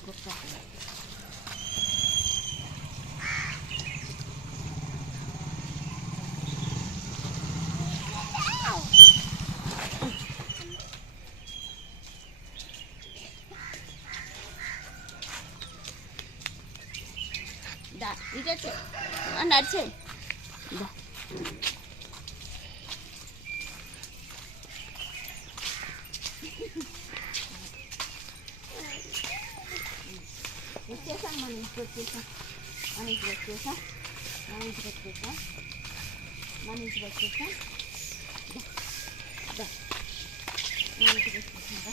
부럽다. 나 이제 또 아, 하나 채. మన ఇంటికి వచ్చేసాం మన ఇంటికి వచ్చేసాం మన ఇంటికి వచ్చేసాం మన ఇంటికి వచ్చేసాం దా. దా. మన ఇంటికి వచ్చేసాం దా.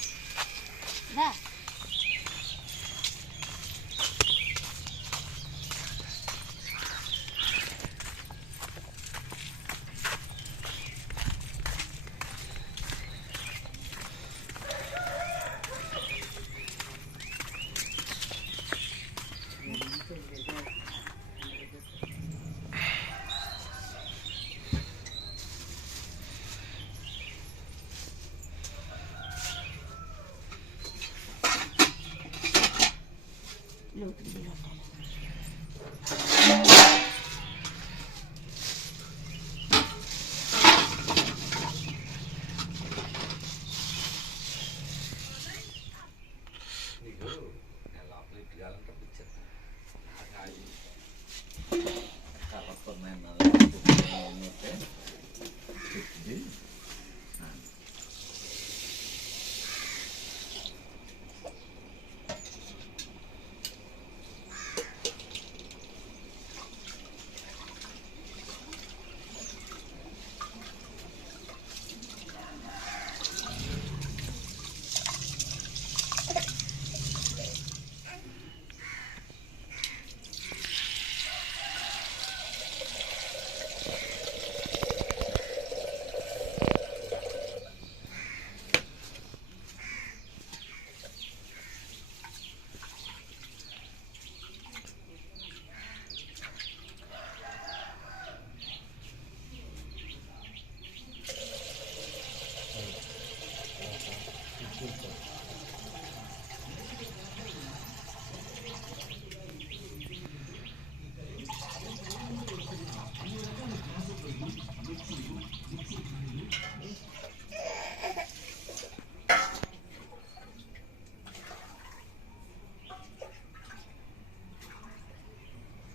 దా లోపలికి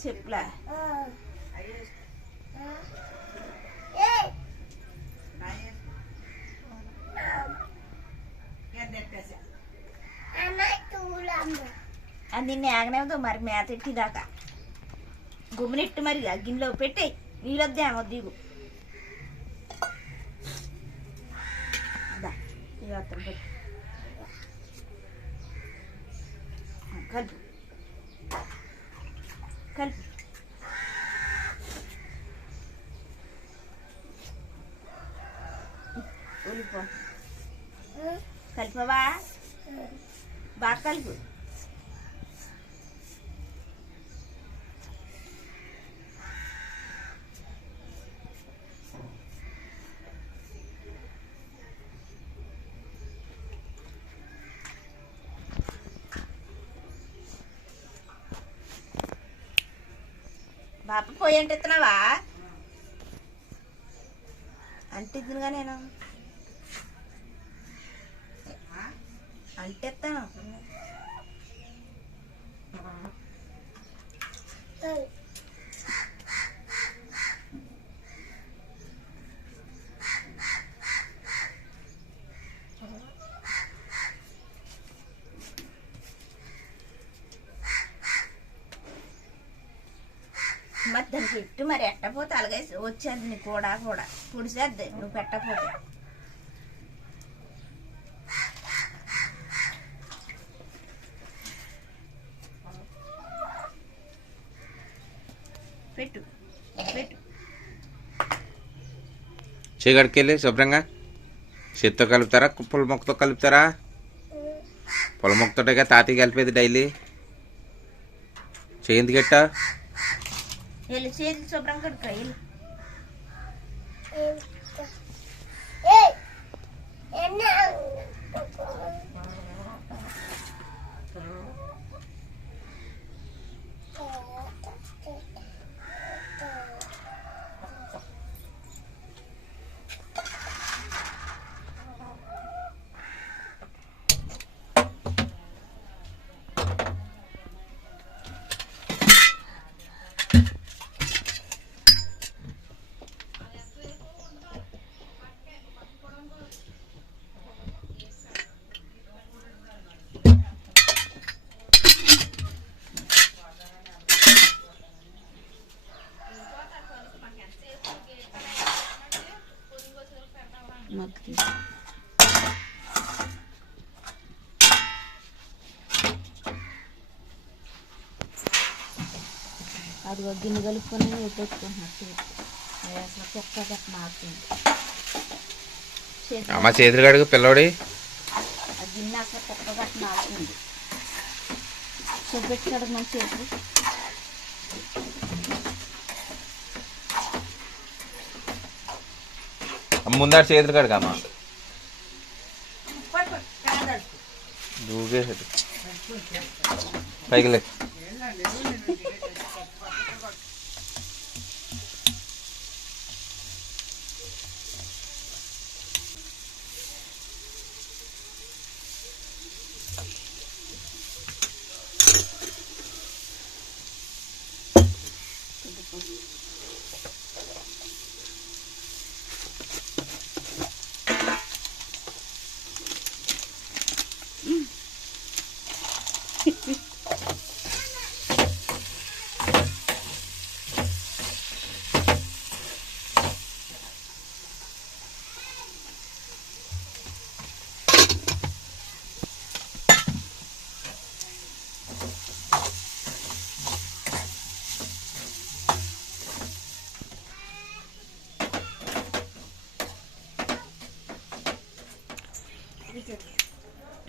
చెప్పులా? అది నిన్న ఆగనేదో మరి మేత ఎట్టిదాకా గుమ్మనెట్టు మరి అగ్గిలో గిన్నెలో పెట్టి నీళ్ళొద్దామో దిగు. पात्र घाल घाल कल्प कल्प बा बा कल्प పాప బాప పోయి అంటే ఎత్తున్నావా అంటిద్దునుగా నేను. అంటేస్తాను మరి ఎట్టపోతే అలాగే వచ్చేది నీ కూడా కూడా. పుడిసేద్ది నువ్వు పెట్టకపోతే. పెట్టు పెట్టు. చీకడికెళ్ళి శుభ్రంగా చేత్తో కలుపుతారా పుల్ల మొక్కతో కలుపుతారా? పొల మొక్కతోటగా తాతయ్య కలిపేది డైలీ. చేయింది గట్టా వెళ్ళి చేతులు శుభ్రం కడుక్కో వెళ్ళి మగ్గి అది గిన్నె కలుపుకొని పెట్టుకుంటున్నట్టు అసలు చెక్క చెక్క మారుతుంది. చేతులు- అమ్మ చేతులు కడుగు పిల్లోడి. ఆ గిన్నె అసలు చెక్క గట్ట మారుతుంది. చూపెట్టి కడుగు చేతులు. ముందర చేతులు దూకేసటి పైకి లే.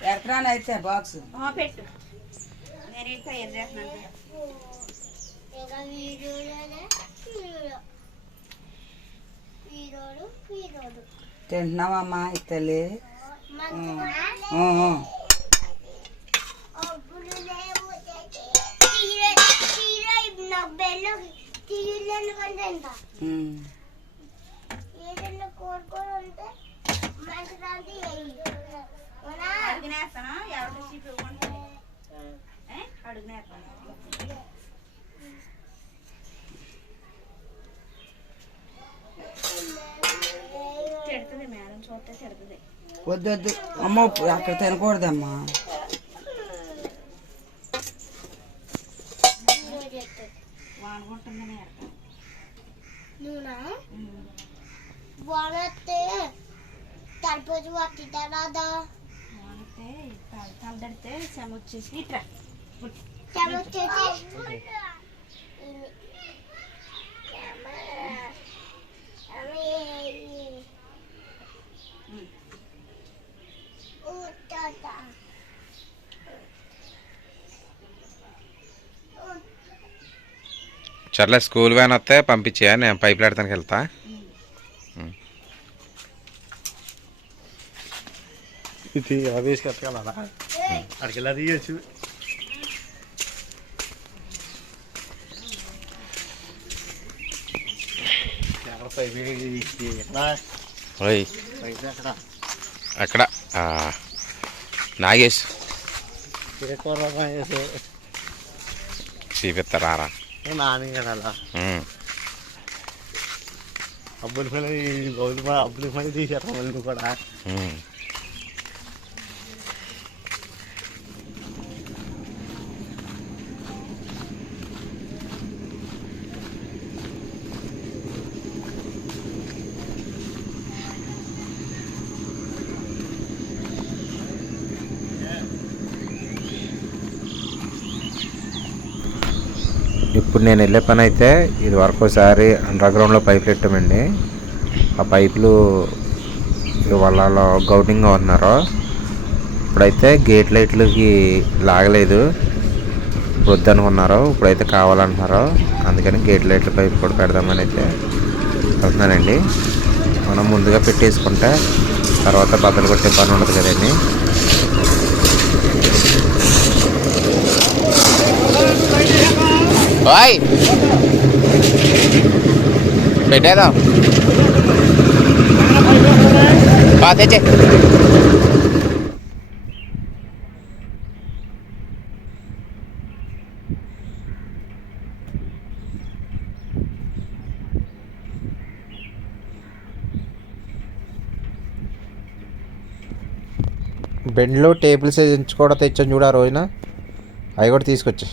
ఎకరాలు అయితే బాక్స్ ఆ, పెట్టు. నేను ఇంకా ఎర్రేస్తున్నాను తింటున్నావమ్మా ఇత్తలి అడుగునేస్తాను ఎవరి చీపు ఇవ్వమంటావు? ఏ? అడుగునేస్తాను తిడుతుంది మేడం చూస్తే తిడుతుంది వద్దు వద్దు అమ్మ అక్కడ తినకూడదమ్మా వానుకుంటుందని ఎడతాను బాగుంటే తలపోజు పట్టిద్దా వానితే తల తలదడితే చెమ వచ్చేసి ఇట్రా సర్లే స్కూల్ వ్యాన్ వస్తే పంపించేయా నేను పైప్ పెడతానికి వెళ్తా. ఇది అవి తీసుకెళ్ళాలా అక్కడికి వెళ్ళి తీయచ్చు. అక్కడ. నాగేష్. చూపిస్తారా అబ్బుల పని అబ్బుల పని తీసేస్తాం కూడా. ఇప్పుడు నేను వెళ్ళే పని అయితే ఇది వరకు ఒకసారి అండర్గ్రౌండ్లో పైపులు పెట్టామండి ఆ పైపులు ఇక వాళ్ళ గౌటింగ్గా ఉన్నారు ఇప్పుడైతే గేట్ లైట్లకి లాగలేదు. ఇప్పుడు వద్దనుకున్నారు. ఇప్పుడైతే కావాలంటున్నారు. అందుకని గేట్ లైట్ల పైపు కూడా పెడదామని అయితే వెళ్తున్నానండి. మనం ముందుగా పెట్టేసుకుంటే తర్వాత బద్దలు కొట్టే పని ఉండదు కదండి. ఓయ్ పెట్టేదా తెచ్చే బెండ్లో టేబుల్స్ ఎంచుకోవడం తెచ్చాను చూడ ఆ రోజున. అవి కూడా తీసుకొచ్చా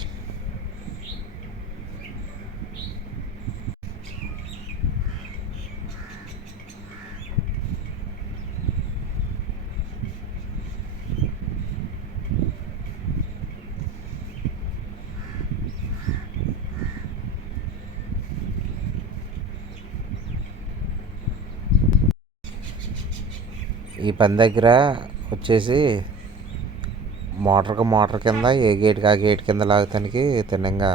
ఈ పని దగ్గర వచ్చేసి మోటార్కి మోటార్ కింద ఏ గేట్కి ఆ గేట్ కింద లాగటానికి తిన్నంగా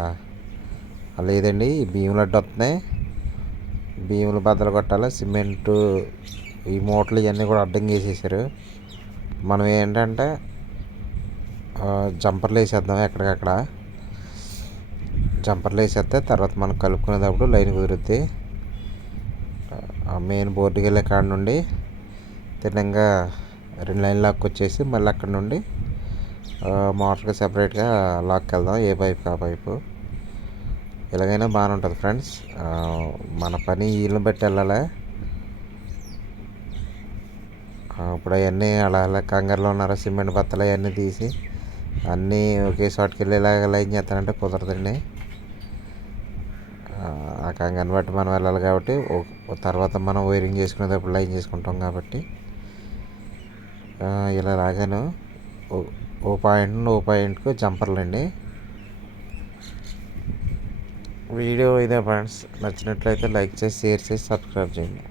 లేదండి ఈ లడ్డు వస్తున్నాయి. భీములు బద్దలు కొట్టాలి. సిమెంటు ఈ మూటలు ఇవన్నీ కూడా అడ్డం చేసేసారు మనం ఏంటంటే జంపర్లు వేసేద్దాం ఎక్కడికక్కడ. జంపర్లు వేసేస్తే తర్వాత మనం కలుపుకునేటప్పుడు లైన్ కుదురుద్ది. మెయిన్ బోర్డుకి వెళ్ళే కాడ నుండి తిన్నంగా రెండు లైన్ లాక్ వచ్చేసి మళ్ళీ అక్కడ నుండి మోటార్గా మోటార్కి సెపరేట్గా లాక్కి వెళ్దాం ఏ పైపు ఆ పైపు. ఎలాగైనా బాగానే ఉంటుంది ఫ్రెండ్స్ మన పని వీళ్ళని బట్టి వెళ్ళాలి? ఇప్పుడు అవన్నీ అలా అలా కంగారులో ఉన్నారు? సిమెంట్ బత్తలు అవన్నీ తీసి అన్నీ ఒకే షాట్కి వెళ్ళేలాగా లైన్ చేస్తానంటే కుదరదండి. ఆ, కంగారుని బట్టి మనం వెళ్ళాలి కాబట్టి తర్వాత మనం వైరింగ్ చేసుకునేటప్పుడు లైన్ చేసుకుంటాం కాబట్టి. ఇలా లాగాను ఓ- ఓ పాయింట్ నుండి ఓ పాయింట్కు జంపర్లు అండి వీడియో ఇదే ఫ్రెండ్స్. నచ్చినట్లయితే లైక్ చేసి షేర్ చేసి సబ్స్క్రైబ్ చేయండి.